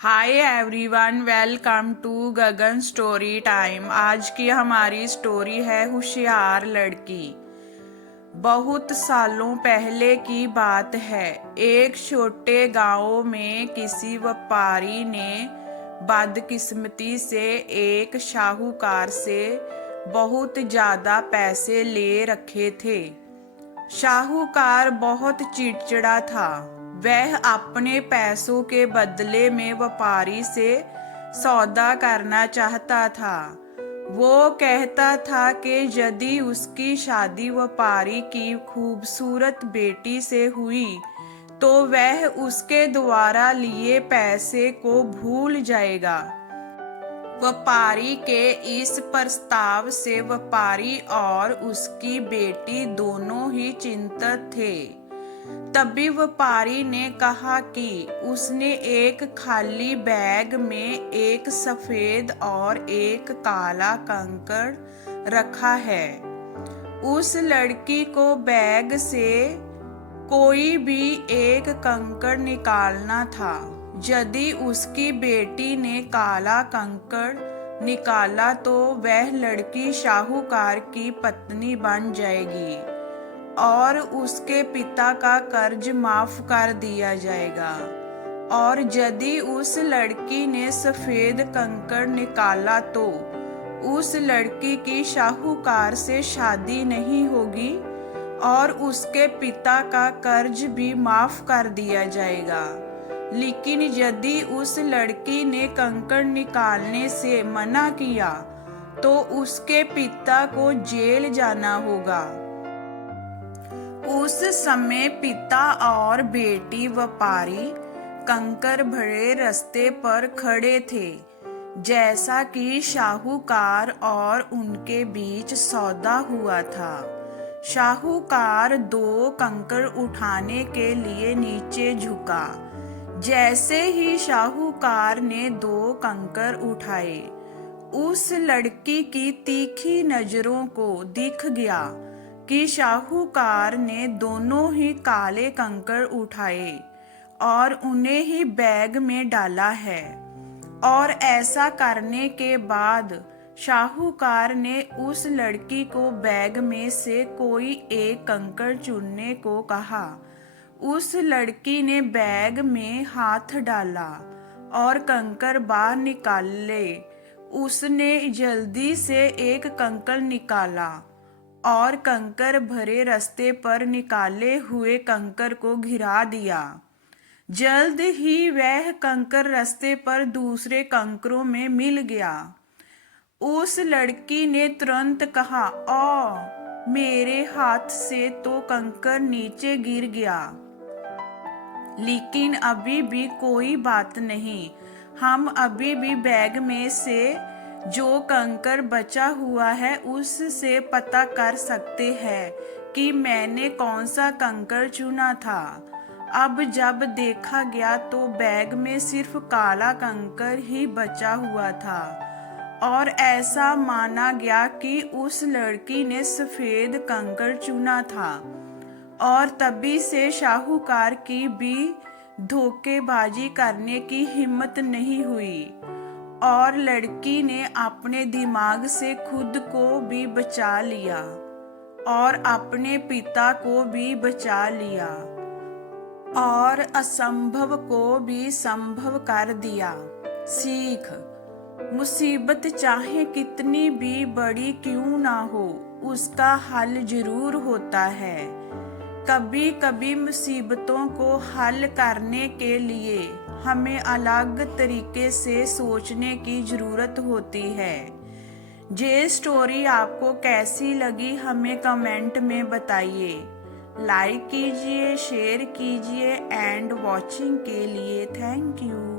Hi everyone, welcome to Gagan story time. आज की हमारी स्टोरी है होशियार लड़की। बहुत सालों पहले की बात है। एक छोटे गांव में किसी व्यापारी ने बदकिस्मती से एक शाहूकार से बहुत ज्यादा पैसे ले रखे थे। शाहूकार बहुत चिड़चिड़ा था। वह अपने पैसों के बदले में व्यापारी से सौदा करना चाहता था। वो कहता था कि यदि उसकी शादी व्यापारी की खूबसूरत बेटी से हुई तो वह उसके द्वारा लिए पैसे को भूल जाएगा। व्यापारी के इस प्रस्ताव से व्यापारी और उसकी बेटी दोनों ही चिंतित थे। तभी व्यापारी ने कहा कि उसने एक खाली बैग में एक सफेद और एक काला कंकड़ रखा है। उस लड़की को बैग से कोई भी एक कंकड़ निकालना था। यदि उसकी बेटी ने काला कंकड़ निकाला तो वह लड़की शाहूकार की पत्नी बन जाएगी और उसके पिता का कर्ज माफ कर दिया जाएगा। और यदि उस लड़की ने सफेद कंकड़ निकाला तो उस लड़की की शाहूकार से शादी नहीं होगी और उसके पिता का कर्ज भी माफ कर दिया जाएगा। लेकिन यदि उस लड़की ने कंकड़ निकालने से मना किया तो उसके पिता को जेल जाना होगा। उस समय पिता और बेटी व्यापारी कंकड़ भरे रास्ते पर खड़े थे। जैसा कि शाहूकार और उनके बीच सौदा हुआ था। शाहूकार 2 कंकड़ उठाने के लिए नीचे झुका। जैसे ही शाहूकार ने 2 कंकड़ उठाए, उस लड़की की तीखी नजरों को दिख गया कि शाहूकार ने दोनों ही काले कंकड़ उठाए और उन्हें ही बैग में डाला है। और ऐसा करने के बाद शाहूकार ने उस लड़की को बैग में से कोई एक कंकड़ चुनने को कहा। उस लड़की ने बैग में हाथ डाला और कंकड़ बाहर निकाले। उसने जल्दी से एक कंकड़ निकाला और कंकड़ भरे रास्ते पर निकाले हुए कंकड़ को गिरा दिया। जल्द ही वह कंकड़ रास्ते पर दूसरे कंकड़ों में मिल गया। उस लड़की ने तुरंत कहा, ओ मेरे हाथ से तो कंकड़ नीचे गिर गया, लेकिन अभी भी कोई बात नहीं। हम अभी भी बैग में से जो कंकड़ बचा हुआ है उससे पता कर सकते हैं कि मैंने कौन सा कंकड़ चुना था। अब जब देखा गया तो बैग में सिर्फ काला कंकड़ ही बचा हुआ था और ऐसा माना गया कि उस लड़की ने सफेद कंकड़ चुना था। और तभी से शाहूकार की भी धोखेबाजी करने की हिम्मत नहीं हुई और लड़की ने अपने दिमाग से खुद को भी बचा लिया और अपने पिता को भी बचा लिया और असंभव को भी संभव कर दिया। सीख: मुसीबत चाहे कितनी भी बड़ी क्यों ना हो, उसका हल जरूर होता है। कभी कभी मुसीबतों को हल करने के लिए हमें अलग तरीके से सोचने की जरूरत होती है। ये स्टोरी आपको कैसी लगी हमें कमेंट में बताइए। लाइक कीजिए, शेयर कीजिए एंड वॉचिंग के लिए थैंक यू।